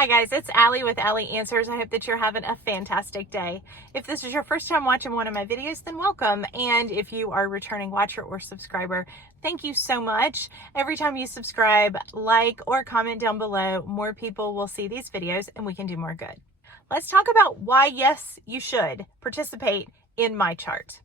Hi guys, it's Allie with Allie Answers. I hope that you're having a fantastic day. If this is your first time watching one of my videos, then welcome. And if you are a returning watcher or subscriber, thank you so much. Every time you subscribe, like, or comment down below, more people will see these videos and we can do more good. Let's talk about why, yes, you should participate in Mychart.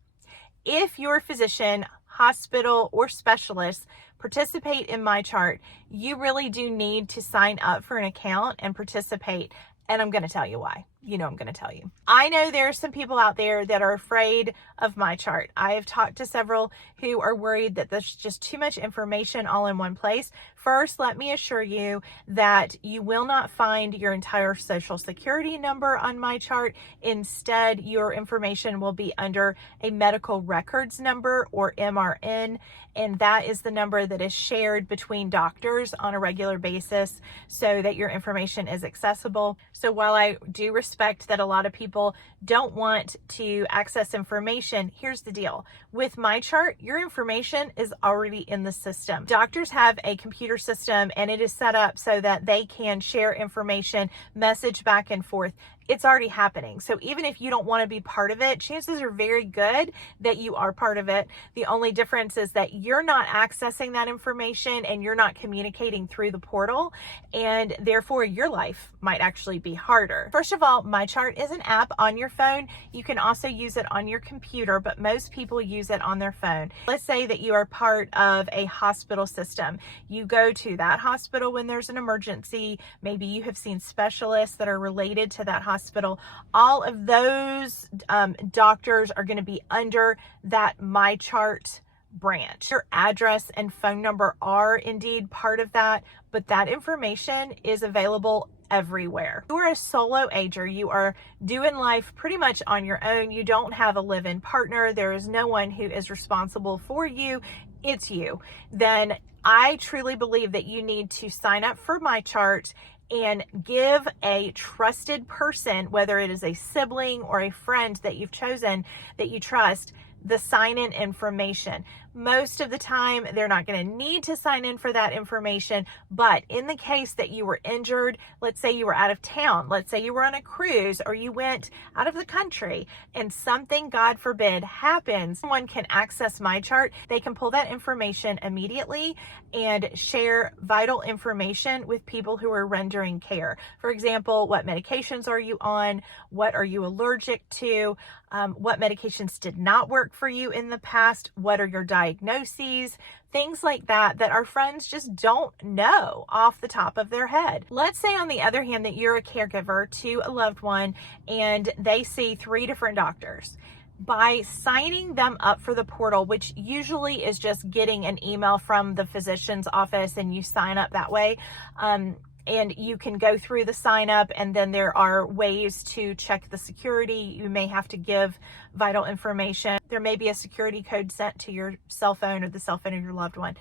If your physician, hospital, or specialist participate in Mychart, you really do need to sign up for an account and participate. And I'm going to tell you why. You know I'm going to tell you. I know there are some people out there that are afraid of Mychart. I have talked to several who are worried that there's just too much information all in one place. First, let me assure you that you will not find your entire social security number on Mychart. Instead, your information will be under a medical records number, or MRN, and that is the number that is shared between doctors on a regular basis so that your information is accessible. So while I do respect that a lot of people don't want to access information, here's the deal. With Mychart, your information is already in the system. Doctors have a computer system and it is set up so that they can share information, message back and forth. It's already happening. So even if you don't want to be part of it, chances are very good that you are part of it. The only difference is that you're not accessing that information and you're not communicating through the portal, and therefore your life might actually be harder. First of all, Mychart is an app on your phone. You can also use it on your computer, but most people use it on their phone. Let's say that you are part of a hospital system. You go to that hospital when there's an emergency. Maybe you have seen specialists that are related to that hospital. All of those doctors are going to be under that Mychart branch. Your address and phone number are indeed part of that, but that information is available everywhere. You are a solo ager. You are doing life pretty much on your own. You don't have a live-in partner. There is no one who is responsible for you. It's you. Then I truly believe that you need to sign up for Mychart and give a trusted person, whether it is a sibling or a friend that you've chosen that you trust, the sign-in information. Most of the time, they're not going to need to sign in for that information, but in the case that you were injured, let's say you were out of town, let's say you were on a cruise, or you went out of the country, and something, God forbid, happens, someone can access Mychart. They can pull that information immediately and share vital information with people who are rendering care. For example, what medications are you on? What are you allergic to? What medications did not work for you in the past? What are your diagnoses? Things like that our friends just don't know off the top of their head. Let's say, on the other hand, that you're a caregiver to a loved one and they see 3 different doctors. By signing them up for the portal, which usually is just getting an email from the physician's office and you sign up that way, and you can go through the sign up, and then there are ways to check the security. You may have to give vital information. There may be a security code sent to your cell phone or the cell phone of your loved one,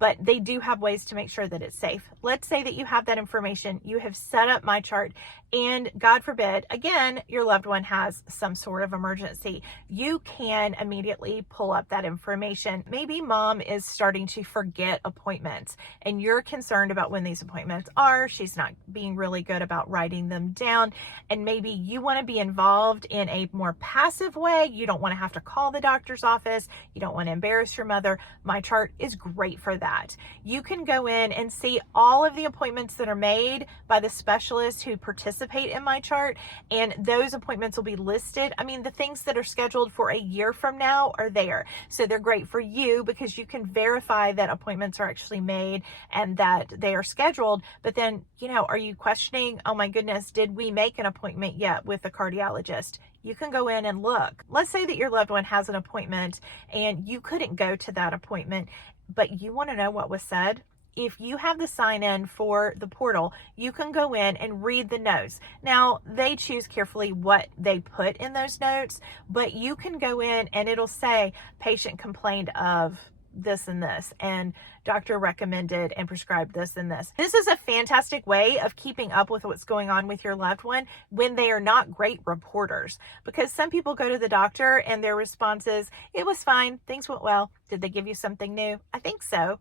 but they do have ways to make sure that it's safe. Let's say that you have that information, you have set up Mychart, and God forbid, again, your loved one has some sort of emergency. You can immediately pull up that information. Maybe mom is starting to forget appointments and you're concerned about when these appointments are. She's not being really good about writing them down, and maybe you want to be involved in a more passive way. You don't want to have to call the doctor's office. You don't want to embarrass your mother. Mychart is great for that. You can go in and see all of the appointments that are made by the specialists who participate in Mychart, and those appointments will be listed. I mean, the things that are scheduled for a year from now are there. So they're great for you because you can verify that appointments are actually made and that they are scheduled. But then, are you questioning, oh my goodness, did we make an appointment yet with a cardiologist? You can go in and look. Let's say that your loved one has an appointment and you couldn't go to that appointment, but you want to know what was said. If you have the sign in for the portal, you can go in and read the notes. Now, they choose carefully what they put in those notes, but you can go in and it'll say patient complained of this and this, and doctor recommended and prescribed this and this. This is a fantastic way of keeping up with what's going on with your loved one when they are not great reporters, because some people go to the doctor and their response is, it was fine, things went well. Did they give you something new? I think so.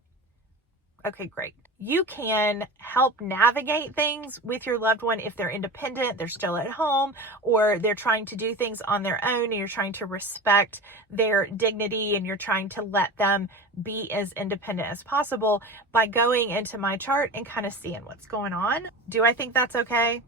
Okay, great. You can help navigate things with your loved one if they're independent, they're still at home, or they're trying to do things on their own, and you're trying to respect their dignity and you're trying to let them be as independent as possible by going into Mychart and kind of seeing what's going on. Do I think that's okay?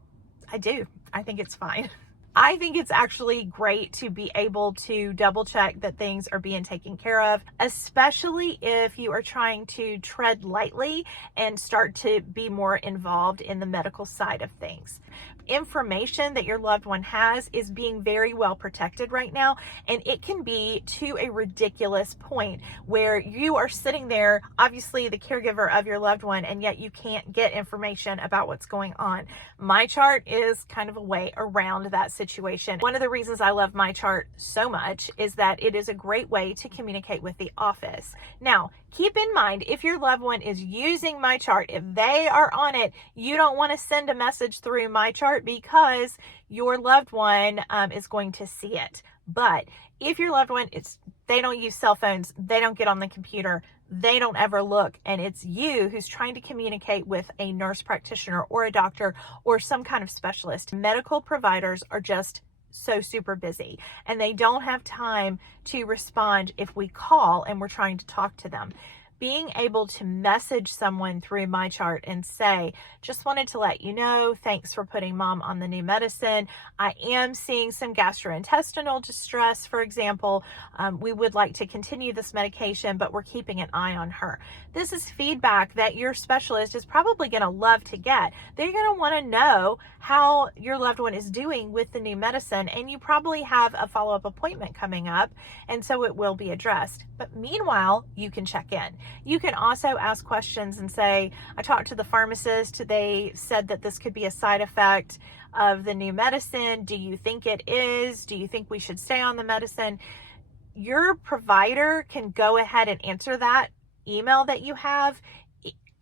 I do. I think it's fine. I think it's actually great to be able to double check that things are being taken care of, especially if you are trying to tread lightly and start to be more involved in the medical side of things. Information that your loved one has is being very well protected right now, and it can be to a ridiculous point where you are sitting there, obviously the caregiver of your loved one, and yet you can't get information about what's going on. Mychart is kind of a way around that situation. One of the reasons I love Mychart so much is that it is a great way to communicate with the office. Now, keep in mind, if your loved one is using Mychart, if they are on it, you don't want to send a message through Mychart because your loved one is going to see it. But if your loved one, they don't use cell phones, they don't get on the computer, they don't ever look, and it's you who's trying to communicate with a nurse practitioner or a doctor or some kind of specialist. Medical providers are just so super busy and they don't have time to respond if we call and we're trying to talk to them. Being able to message someone through Mychart and say, just wanted to let you know, thanks for putting mom on the new medicine. I am seeing some gastrointestinal distress, for example. We would like to continue this medication, but we're keeping an eye on her. This is feedback that your specialist is probably going to love to get. They're going to want to know how your loved one is doing with the new medicine, and you probably have a follow-up appointment coming up, and so it will be addressed. But meanwhile, you can check in. You can also ask questions and say, I talked to the pharmacist. They said that this could be a side effect of the new medicine. Do you think it is? Do you think we should stay on the medicine? Your provider can go ahead and answer that email that you have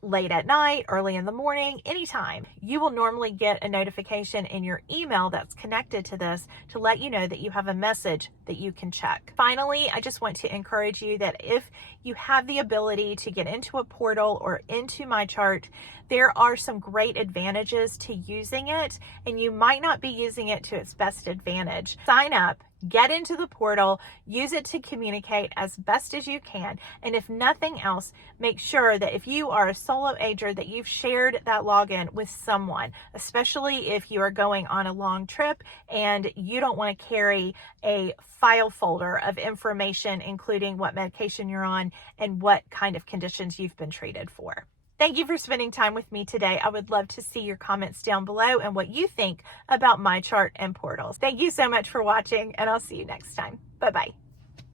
late at night, early in the morning, anytime. You will normally get a notification in your email that's connected to this to let you know that you have a message that you can check. Finally, I just want to encourage you that if you have the ability to get into a portal or into Mychart, there are some great advantages to using it, and you might not be using it to its best advantage. Sign up, get into the portal, use it to communicate as best as you can. And if nothing else, make sure that if you are a solo ager that you've shared that login with someone, especially if you are going on a long trip and you don't want to carry a file folder of information, including what medication you're on and what kind of conditions you've been treated for. Thank you for spending time with me today. I would love to see your comments down below and what you think about Mychart and portals. Thank you so much for watching, and I'll see you next time. Bye-bye.